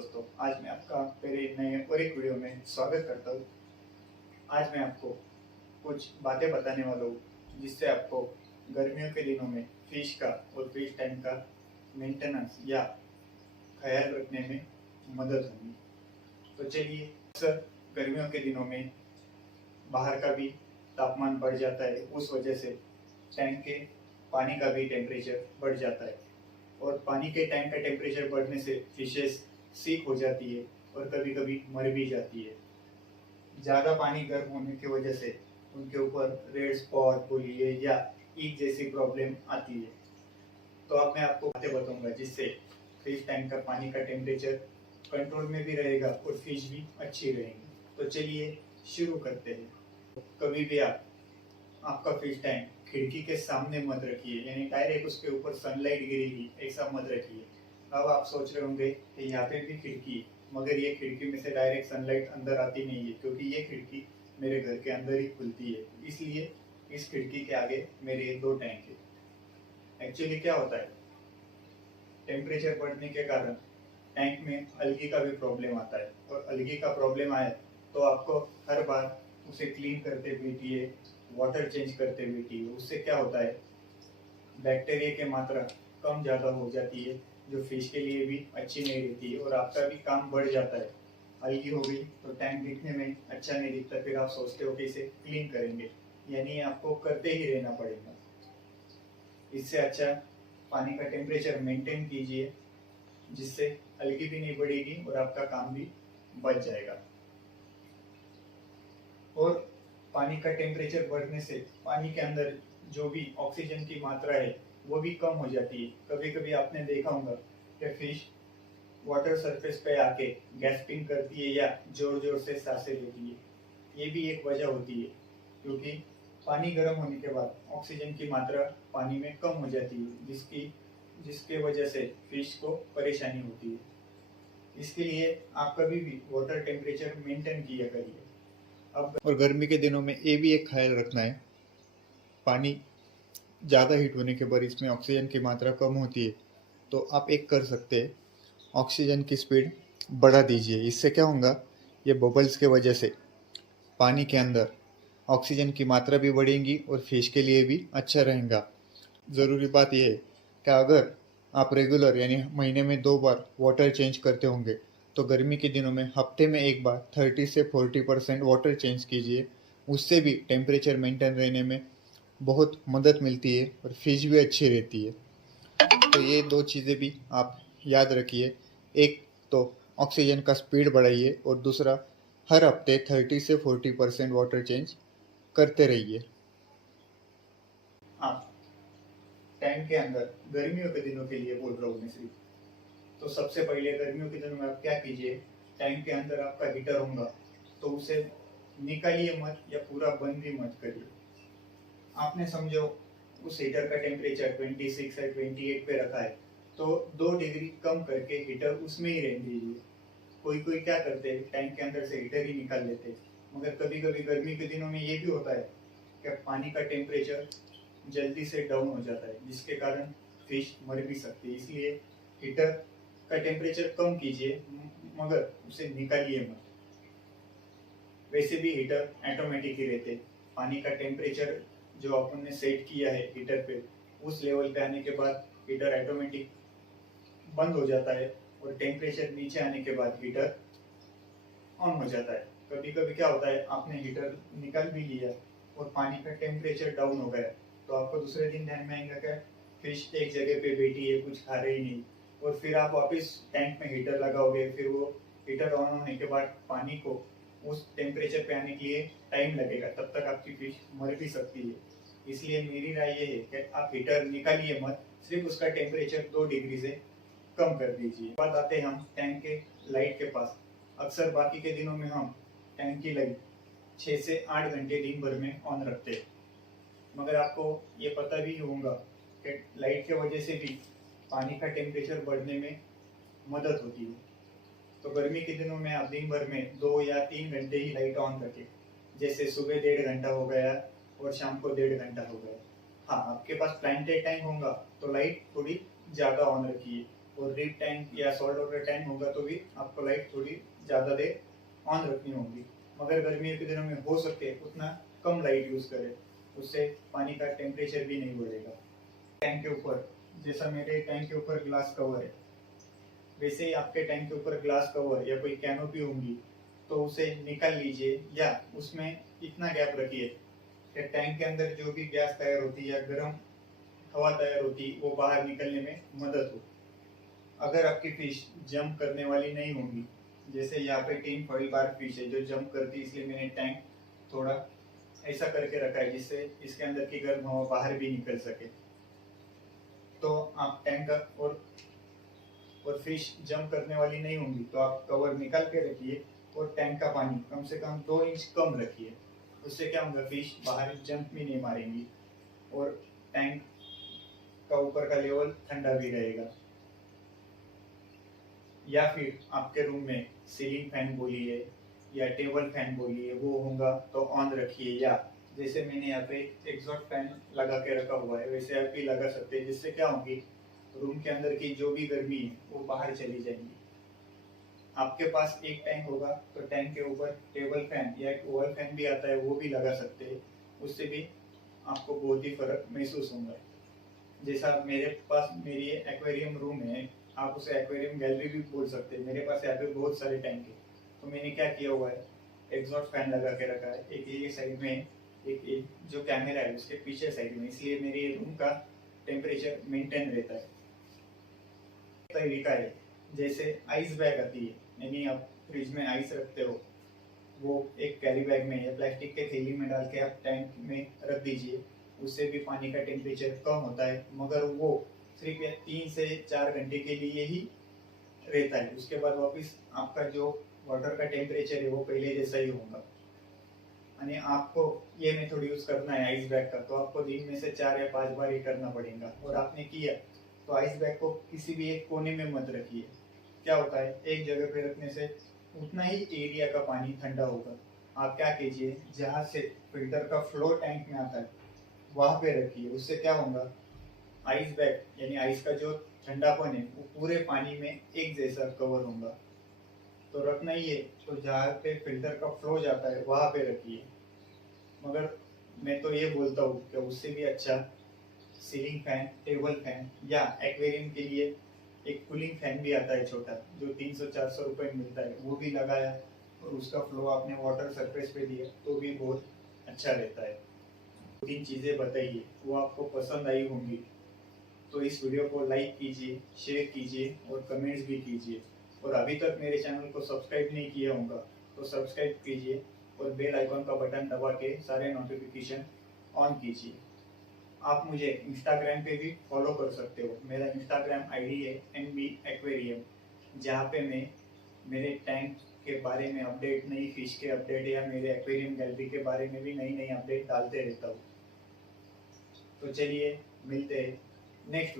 दोस्तों, आज मैं आपका मेरे नए और एक वीडियो में स्वागत करता हूँ। आज मैं आपको कुछ बातें बताने वाला हूँ जिससे आपको गर्मियों के दिनों में फिश का और फिश टैंक का मेंटेनेंस या ख्याल रखने में मदद होगी। तो चलिए, अक्सर गर्मियों के दिनों में बाहर का भी तापमान बढ़ जाता है, उस वजह से टैंक के पानी का भी टेम्परेचर बढ़ जाता है और पानी के टैंक का टेम्परेचर बढ़ने से फिशेस सीक हो जाती है और कभी कभी मर भी जाती है। ज़्यादा पानी गर्म होने की वजह से उनके ऊपर रेड स्पॉट बोलिए या ईच जैसी प्रॉब्लम आती है। तो अब मैं आपको बातें बताऊंगा जिससे फिश टैंक का पानी का टेम्परेचर कंट्रोल में भी रहेगा और फिश भी अच्छी रहेंगी। तो चलिए शुरू करते हैं। कभी भी आपका फिश टैंक खिड़की के सामने मत रखिए, यानी डायरेक्ट उसके ऊपर सनलाइट गिरेगी ऐसा मत रखिए। अब आप सोच रहे होंगे कि यहाँ पे भी खिड़की, मगर ये खिड़की में से डायरेक्ट सनलाइट अंदर आती नहीं है क्योंकि ये खिड़की मेरे घर के अंदर ही खुलती है, इसलिए इस खिड़की के आगे मेरे दो टैंक है। एक्चुअली क्या होता है, टेम्परेचर बढ़ने के कारण टैंक में अलगी का भी प्रॉब्लम आता है और अलगी का प्रॉब्लम आए तो आपको हर बार उसे क्लीन करते बैठिए, वाटर चेंज करते बैठिए। उससे क्या होता है, बैक्टीरिया की मात्रा कम ज़्यादा हो जाती है जो फिश के लिए भी अच्छी नहीं रहती है और आपका भी काम बढ़ जाता है। अलगी हो गई तो टैंक दिखने में अच्छा नहीं दिखता, फिर आप सोचते हो कि इसे क्लीन करेंगे, यानी आपको करते ही रहना पड़ेगा। इससे अच्छा पानी का टेम्परेचर मेंटेन कीजिए जिससे अलगी भी नहीं बढ़ेगी और आपका काम भी बच जाएगा। और पानी का टेम्परेचर बढ़ने से पानी के अंदर जो भी ऑक्सीजन की मात्रा है वो भी कम हो जाती है। कभी कभी आपने देखा होगा कि फिश वाटर सरफेस पे आके गैस्पिंग करती है या जोर जोर से सांसें लेती है। ये भी एक वजह होती है क्योंकि पानी गर्म होने के बाद ऑक्सीजन की मात्रा पानी में कम हो जाती है, जिसके वजह से फिश को परेशानी होती है। इसके लिए आप कभी भी वाटर टेम्परेचर मेंटेन किया करिए। अब और गर्मी के दिनों में ये भी एक ख्याल रखना है, पानी ज़्यादा हीट होने के बाद इसमें ऑक्सीजन की मात्रा कम होती है, तो आप एक कर सकते हैं, ऑक्सीजन की स्पीड बढ़ा दीजिए। इससे क्या होगा, ये बबल्स के वजह से पानी के अंदर ऑक्सीजन की मात्रा भी बढ़ेगी और फिश के लिए भी अच्छा रहेगा। ज़रूरी बात यह है कि अगर आप रेगुलर यानी महीने में 2 बार वाटर चेंज करते होंगे तो गर्मी के दिनों में हफ्ते में एक बार 30 से 40% वाटर चेंज कीजिए। उससे भी टेम्परेचर मेंटेन रहने में बहुत मदद मिलती है और फिश भी अच्छी रहती है। तो ये दो चीज़ें भी आप याद रखिए, एक तो ऑक्सीजन का स्पीड बढ़ाइए और दूसरा हर हफ्ते 30 से 40% वाटर चेंज करते रहिए। आप टैंक के अंदर गर्मियों के दिनों के लिए बोल रहा हूँ मैं सिर्फ, तो सबसे पहले गर्मियों के दिनों में आप क्या कीजिए, टैंक के अंदर आपका हीटर होगा तो उसे निकालिए मत या पूरा बंद भी मत करिए। आपने समझो उस हीटर का टेम्परेचर 26 या 28 पे रखा है तो 2 डिग्री कम करके हीटर उसमें ही रहने दीजिए। कोई कोई क्या करते हैं, टैंक के अंदर से हीटर ही निकाल लेते हैं, मगर कभी कभी गर्मी के दिनों में ये भी होता है कि पानी का टेम्परेचर जल्दी से डाउन हो जाता है जिसके कारण फिश मर भी सकती है। इसलिए हीटर का टेम्परेचर कम कीजिए मगर उसे निकालिए मत। वैसे भी हीटर ऑटोमेटिक ही रहते, पानी का टेम्परेचर जो अपन ने सेट किया है हीटर पे उस लेवल पे आने के बाद हीटर ऑटोमेटिक बंद हो जाता है और टेम्परेचर नीचे आने के बाद हीटर ऑन हो जाता है। कभी कभी क्या होता है, आपने हीटर निकाल भी लिया और पानी का टेम्परेचर डाउन हो गया तो आपको दूसरे दिन ध्यान में आएगा क्या, फिश एक जगह पे बैठी है, कुछ खा रही नहीं, और फिर आप वापस टैंक में हीटर लगाओगे, फिर वो हीटर ऑन होने के बाद पानी को उस टेम्परेचर पे आने के लिए टाइम लगेगा, तब तक आपकी फिश मर भी सकती है। इसलिए मेरी राय ये है कि आप हीटर निकालिए मत, सिर्फ उसका टेम्परेचर 2 डिग्री से कम कर दीजिए। बात आते हैं हम टैंक के लाइट के पास। अक्सर बाकी के दिनों में हम टैंक की लाइट 6 से 8 घंटे दिन भर में ऑन रखते हैं, मगर आपको ये पता भी होगा कि लाइट के वजह से भी पानी का टेम्परेचर बढ़ने में मदद होती है। तो गर्मी के दिनों में आप दिन भर में 2 या 3 घंटे ही लाइट ऑन रखें, जैसे सुबह 1.5 घंटा हो गया और शाम को 1.5 घंटा हो गया। हाँ, आपके पास प्लांटेड टाइम होगा तो लाइट थोड़ी ज़्यादा ऑन रखिए और ड्रिप टैंक या सॉल्ट वाटर टैंक होगा तो भी आपको लाइट थोड़ी ज़्यादा देर ऑन रखनी होगी। मगर गर्मियों के दिनों में हो सके उतना कम लाइट यूज़ करें, उससे पानी का टेम्परेचर भी नहीं बढ़ेगा। टैंक के ऊपर, जैसा मेरे टैंक के ऊपर ग्लास कवर है, वैसे ही आपके टैंक के ऊपर ग्लास कवर या कोई कैनोपी होंगी तो उसे निकाल लीजिए, या उसमें इतना गैप रखिए कि टैंक के अंदर जो भी गैस तैयार होती है या गर्म हवा तैयार होती है वो बाहर निकलने में मदद हो। अगर आपकी फिश जंप करने वाली नहीं होगी, जैसे यहाँ पे टीन फॉइल बार फिश है जो जंप करती है, इसलिए मैंने टैंक थोड़ा ऐसा करके रखा है जिससे इसके अंदर की गर्म हवा बाहर भी निकल सके। तो आप टैंक का और फिश जंप करने वाली नहीं होंगी तो आप कवर निकाल के रखिए और टैंक का पानी कम से कम 2 इंच कम रखिए। उससे क्या होगा, फिश बाहर जंप भी नहीं मारेंगी और टैंक का ऊपर का लेवल ठंडा भी रहेगा। या फिर आपके रूम में सीलिंग फैन बोलिए या टेबल फैन बोलिए वो होगा तो ऑन रखिए, या जैसे मैंने यहाँ पे एग्जॉस्ट फैन लगा के रखा हुआ है वैसे आप भी लगा सकते हैं, जिससे क्या होगी रूम के अंदर की जो भी गर्मी है वो बाहर चली जाएगी। आपके पास एक टैंक होगा तो टैंक के ऊपर टेबल फैन या एक ओवल फैन भी आता है वो भी लगा सकते हैं, उससे भी आपको बहुत ही फर्क महसूस होगा। जैसा मेरे पास मेरी एक्वेरियम रूम है, आप उसे एक्वेरियम गैलरी भी बोल सकते हैं, मेरे पास यहाँ पे बहुत सारे टैंक है। तो मैंने क्या किया हुआ है, एग्जॉस्ट फैन लगा के रखा है, एक ये साइड में, एक जो कैमरा है उसके पीछे साइड में, इसलिए मेरे रूम का टेम्परेचर मेंटेन रहता है। तरीका है, जैसे आइस बैग आती है, यानी आप फ्रिज में आइस रखते हो, वो एक कैरी बैग में या प्लास्टिक के थैली में डाल के आप टैंक में रख दीजिए, उससे भी पानी का टेम्परेचर कम होता है, मगर वो सिर्फ 3 से 4 घंटे के लिए ही रहता है। उसके बाद वापस आपका जो वाटर का टेम्परेचर है वो पहले जैसा ही होगा। यानी आपको ये मेथड यूज करना है आइस बैग का, तो आपको दिन में से 4 या 5 बार ये करना पड़ेगा। और आपने किया तो आइस बैग को किसी भी एक कोने में मत रखिए। क्या होता है, एक जगह पे रखने से उतना ही एरिया का पानी ठंडा होगा। आप क्या कीजिए, जहाँ से फिल्टर का फ्लो टैंक में आता है वहां पे रखिए, उससे क्या होगा, आइस बैग यानी आइस का जो ठंडापन है वो पूरे पानी में एक जैसा कवर होगा। तो रखना ही है तो जहाँ पे फिल्टर का फ्लो जाता है वहां पे रखिए। मगर मैं तो ये बोलता हूँ कि उससे भी अच्छा सीलिंग फैन, टेबल फैन या एक्वेरियम के लिए एक कूलिंग फैन भी आता है छोटा, जो 300-400 रुपए में मिलता है, वो भी लगाया और उसका फ्लो आपने वाटर सरफेस पे दिया तो भी बहुत अच्छा रहता है। 3 चीज़ें बताइए, वो आपको पसंद आई होंगी तो इस वीडियो को लाइक कीजिए, शेयर कीजिए और कमेंट्स भी कीजिए। और अभी तक मेरे चैनल को सब्सक्राइब नहीं किया होगा तो सब्सक्राइब कीजिए और बेल आइकॉन का बटन दबा के सारे नोटिफिकेशन ऑन कीजिए। आप मुझे इंस्टाग्राम पे भी फॉलो कर सकते हो, मेरा इंस्टाग्राम आईडी है NB Aquarium, जहाँ पे मैं मेरे टैंक के बारे में अपडेट, नई फिश के अपडेट या मेरे एक्वेरियम गैलरी के बारे में भी नई नई अपडेट डालते रहता हूँ। तो चलिए मिलते हैं नेक्स्ट